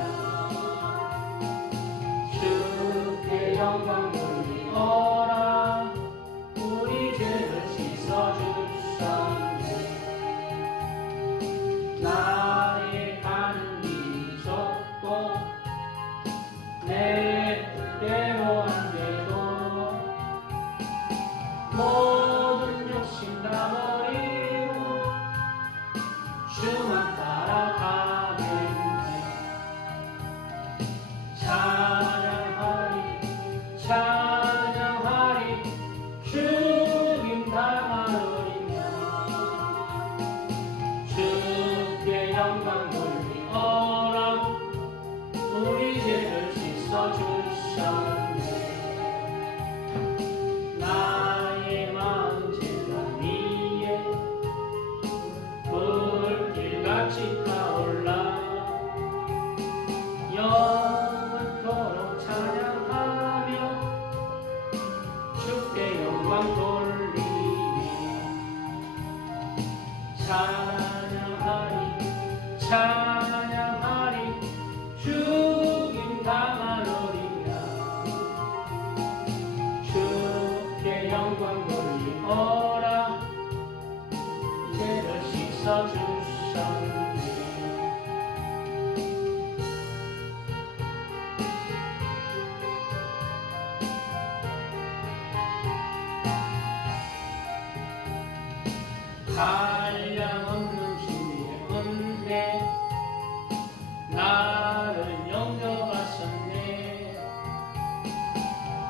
주께 영광 돌리어라. 우리 죄를 씻어주셨네. 나의 가는 길이 좁고 내 뜻대로 안 되고 모든 욕심 다 버리고 주만 따라가면 돼. 찬양하리 주님 당한 어린 양 주께 영광 돌리어라. 우리 죄를 씻어주셨네. 나의 마음 제단 위에 불길같이 타올라. 영원토록 찬양하며 주께 영광 돌리니 찬양하리 주님 당한 어린 양 주께 영광 돌리어라. 죄를 씻어주셨네. 한량없는 주의 은혜 나를 영접하셨네.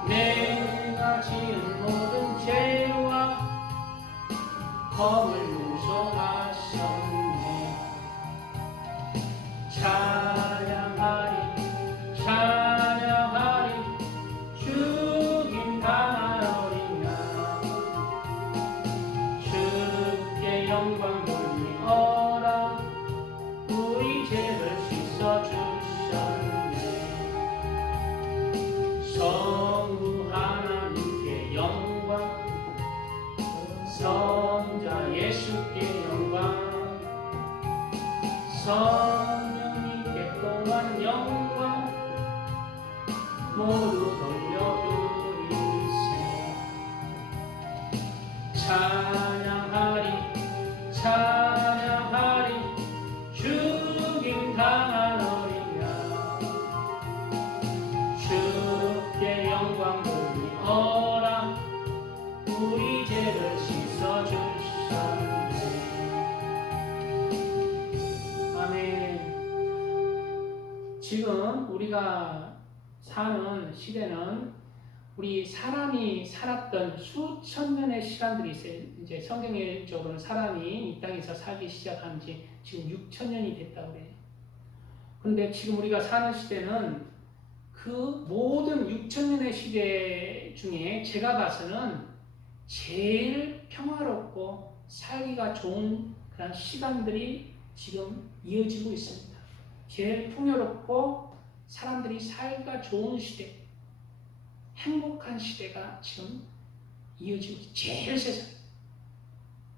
내가 지은 모든 죄와 범을 용서하셨네. 찬양하리 주님 당한 어린 양 주께 영광 돌리어라. 우리 죄를 씻어주셨네. 성부 하나님께 영광 성자 예수께 영광 성령님께 또한 영광 모두 돌려드리세. 찬양하리 지금 우리가 사는 시대는 우리 사람이 살았던 수천 년의 시간들이 있어요. 이제 성경적으로는 사람이 이 땅에서 살기 시작한 지 지금 6천 년이 됐다고 그래요. 그런데 지금 우리가 사는 시대는 그 모든 6천 년의 시대 중에 제가 봐서는 제일 평화롭고 살기가 좋은 그런 시간들이 지금 이어지고 있습니다. 제일 풍요롭고 사람들이 살기가 좋은 시대, 행복한 시대가 지금 이어지고 있어요. 제일 세상.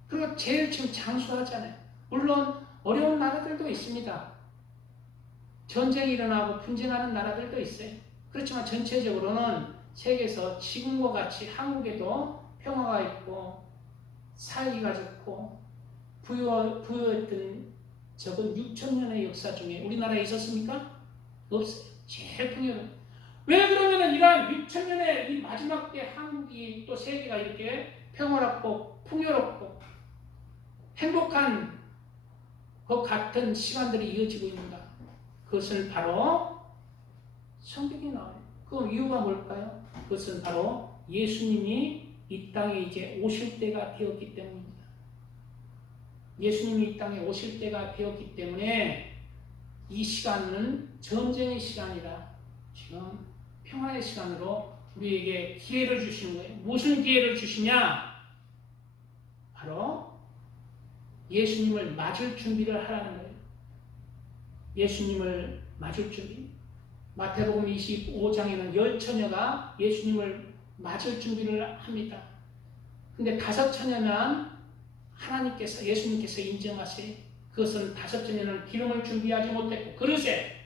그리고 제일 지금 장수하잖아요. 물론 어려운 나라들도 있습니다. 전쟁이 일어나고 분쟁하는 나라들도 있어요. 그렇지만 전체적으로는 세계에서 지금과 같이 한국에도 평화가 있고 살기가 좋고 부유했던 적은 6천 년의 역사 중에 우리나라에 있었습니까? 없어요. 제일 풍요로워요. 왜 그러면은 이러한 6천 년의 이 마지막 때 한국이 또 세계가 이렇게 평화롭고 풍요롭고 행복한 것 같은 시간들이 이어지고 있는가? 그것은 바로 성경에 나와요. 그 이유가 뭘까요? 그것은 바로 예수님이 이 땅에 이제 오실 때가 되었기 때문입니다. 예수님이 이 땅에 오실 때가 되었기 때문에 이 시간은 전쟁의 시간이라 지금 평화의 시간으로 우리에게 기회를 주시는 거예요. 무슨 기회를 주시냐? 바로 예수님을 맞을 준비를 하라는 거예요. 예수님을 맞을 준비. 마태복음 25장에는 10처녀가 예수님을 맞을 준비를 합니다. 근데 5처녀는 하나님께서, 예수님께서 인정하세요. 그것은 5처녀는 기름을 준비하지 못했고, 그릇에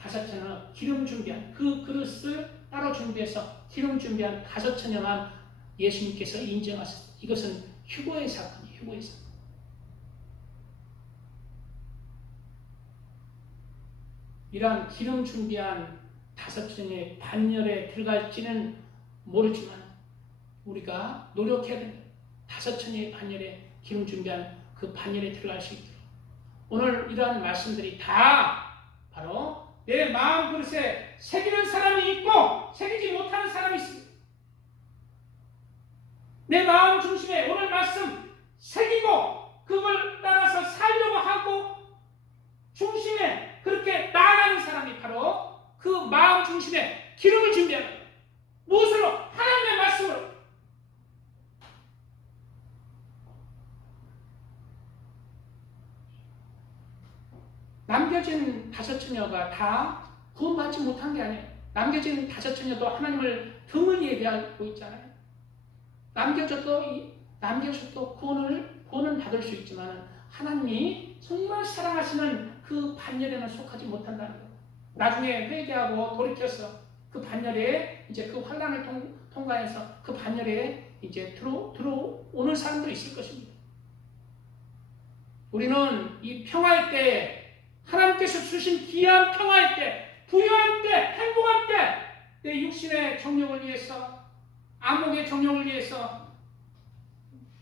5처녀는 기름 준비한, 그 그릇을 따로 준비해서 기름 준비한 5처녀만 예수님께서 인정하셨어요. 이것은 휴거의 사건이에요. 휴거의 사건. 이러한 기름 준비한 5처녀의 반열에 들어갈지는 모르지만 우리가 노력해야 됩니다. 5처녀의 반열에 기름 준비한 그 반열에 들어갈 수 있도록. 오늘 이러한 말씀들이 다 바로 내 마음 그릇에 새기는 사람이 있고 새기지 못하는 사람이 있습니다. 내 마음 중심에 오늘 말씀 새기고 그걸 따라서 살려고 하고 중심에 그렇게 나아가는 사람이 바로 그 마음 중심에 기름을 준비하는 거예요. 무엇으로? 하나님의 말씀으로. 남겨진 5처녀가 다 구원받지 못한 게 아니에요. 남겨진 5처녀도 하나님을 등을 예배하고 있잖아요. 남겨져도 구원은 받을 수 있지만 하나님이 정말 사랑하시는 그 반열에는 속하지 못한다는 거예요. 나중에 회개하고 돌이켜서 그 반열에 이제 그 환난을 통과해서 그 반열에 이제 들어오는 사람도 있을 것입니다. 우리는 이 평화의 때에 하나님께서 주신 귀한 평화의 때, 부유한 때, 행복한 때, 내 육신의 정욕을 위해서, 안목의 정욕을 위해서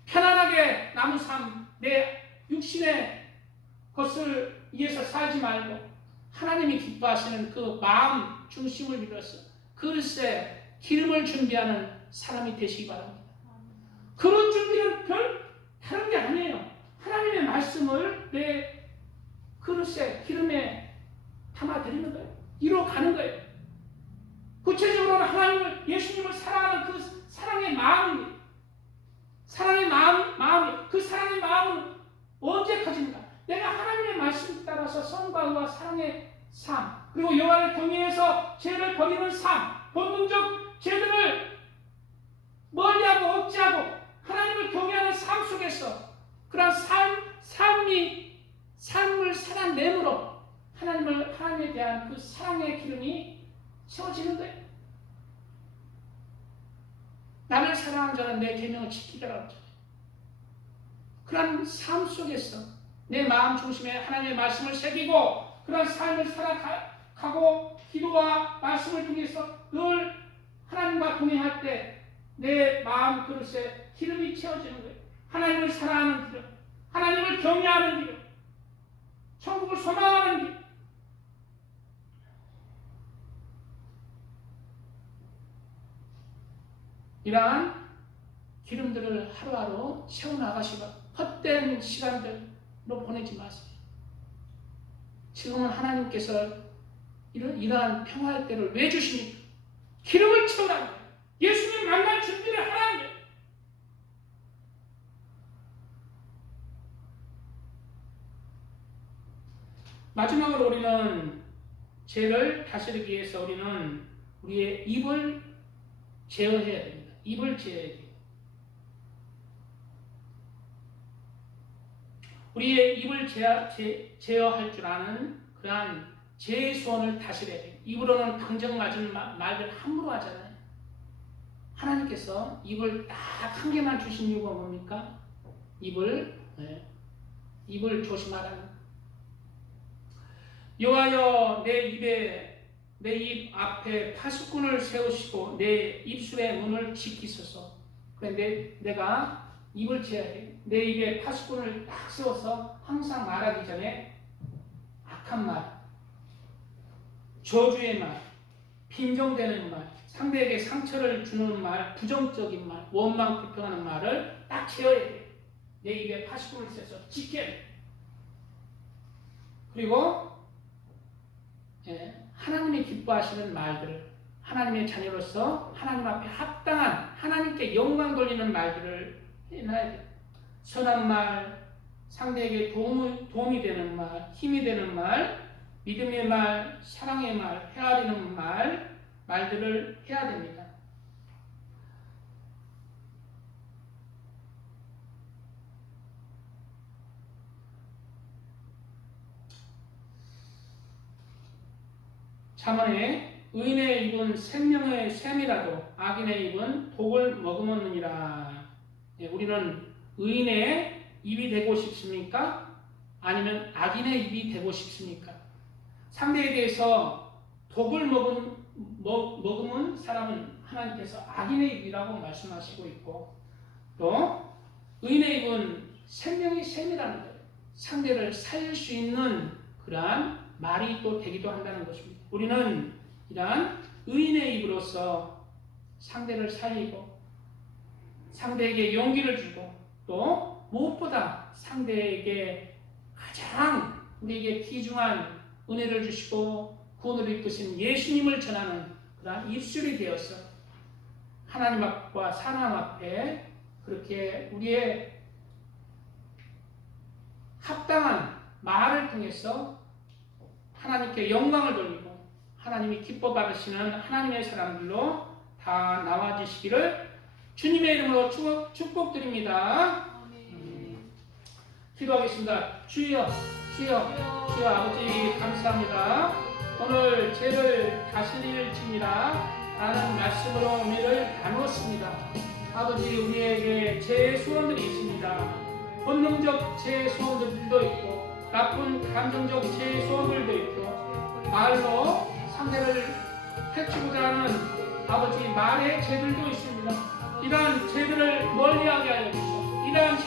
편안하게 남은 삶, 내 육신의 것을 위해서 살지 말고 하나님이 기뻐하시는 그 마음 중심을 믿어서 그릇에 기름을 준비하는 사람이 되시기 바랍니다. 그런 준비는 별 다른 게 아니에요. 하나님의 말씀을 내 그릇에 기름에 담아드리는 거예요. 이뤄가는 거예요. 구체적으로는 하나님을, 예수님을 사랑하는 그 사랑의 마음입니다. 사랑의 마음이, 그 사랑의 마음은 언제 커집니까? 내가 하나님의 말씀 따라서 선과 의와 사랑의 삶, 그리고 여호와를 경외해서 죄를 버리는 삶, 본능적 죄들을 멀리하고 억제하고 하나님을 경외하는 삶 속에서 그런 삶을 살아내므로 하나님에 대한 그 사랑의 기름이 채워지는 거예요. 나를 사랑하는 자는 내 계명을 지키더라고. 그런 삶 속에서 내 마음 중심에 하나님의 말씀을 새기고 그런 삶을 살아가고 기도와 말씀을 통해서 늘 하나님과 동행할 때 내 마음 그릇에 기름이 채워지는 거예요. 하나님을 사랑하는 기름, 하나님을 경외하는 기름, 천국을 소망하는 길. 이러한 기름들을 하루하루 채워나가시고 헛된 시간들로 보내지 마세요. 지금은 하나님께서 이러한 평화의 때를 왜 주십니까? 기름을 채우라는 거예요. 예수님 만날 준비를 하라는 거예요. 마지막으로 우리는 죄를 다스리기 위해서 우리는 우리의 입을 제어해야 됩니다. 입을 제어해야 돼요. 우리의 입을 제어할 줄 아는 그러한 죄의 수원을 다스려야 돼요. 입으로는 강정맞은 말들 함부로 하잖아요. 하나님께서 입을 딱 한 개만 주신 이유가 뭡니까? 입을 조심하라는. 여호와여 내 입 앞에 파수꾼을 세우시고 내 입술의 문을 지키소서. 그런데 내가 입을 지어야 돼. 내 입에 파수꾼을 딱 세워서 항상 말하기 전에 악한 말, 저주의 말, 빈정대는 말, 상대에게 상처를 주는 말, 부정적인 말, 원망 불평하는 말을 딱 채워야 돼. 내 입에 파수꾼을 세워서 지켜야 돼. 그리고 하나님이 기뻐하시는 말들을, 하나님의 자녀로서 하나님 앞에 합당한, 하나님께 영광 돌리는 말들을 해놔야 돼. 선한 말, 상대에게 도움이 되는 말, 힘이 되는 말, 믿음의 말, 사랑의 말, 헤아리는 말들을 해야 됩니다. 잠언에 의인의 입은 생명의 샘이라도 악인의 입은 독을 머금었느니라. 우리는 의인의 입이 되고 싶습니까? 아니면 악인의 입이 되고 싶습니까? 상대에 대해서 독을 머금은 사람은 하나님께서 악인의 입이라고 말씀하시고 있고, 또 의인의 입은 생명의 샘이라는 거예요. 상대를 살릴 수 있는 그러한 말이 또 되기도 한다는 것입니다. 우리는 이러한 의인의 입으로서 상대를 살리고 상대에게 용기를 주고, 또 무엇보다 상대에게 가장 우리에게 귀중한 은혜를 주시고 구원을 이끄신 예수님을 전하는 그러한 입술이 되어서 하나님 앞과 사람 앞에 그렇게 우리의 합당한 말을 통해서 하나님께 영광을 돌리고 하나님이 기뻐 받으시는 하나님의 사람들로 다 나와주시기를 주님의 이름으로 축복드립니다. 기도하겠습니다. 주여 아버지 감사합니다. 오늘 죄를 다스릴지니라 라는 말씀으로 우리를 나누었습니다. 아버지, 우리에게 죄의 소원들이 있습니다. 본능적 죄의 소원들도 있고 나쁜 감정적 죄의 소원들도 있고 말로 상대를 해치고자 하는 아버지 말의 죄들도 있습니다. 이러한 죄들을 멀리하게 하여 주시옵소서. 이러한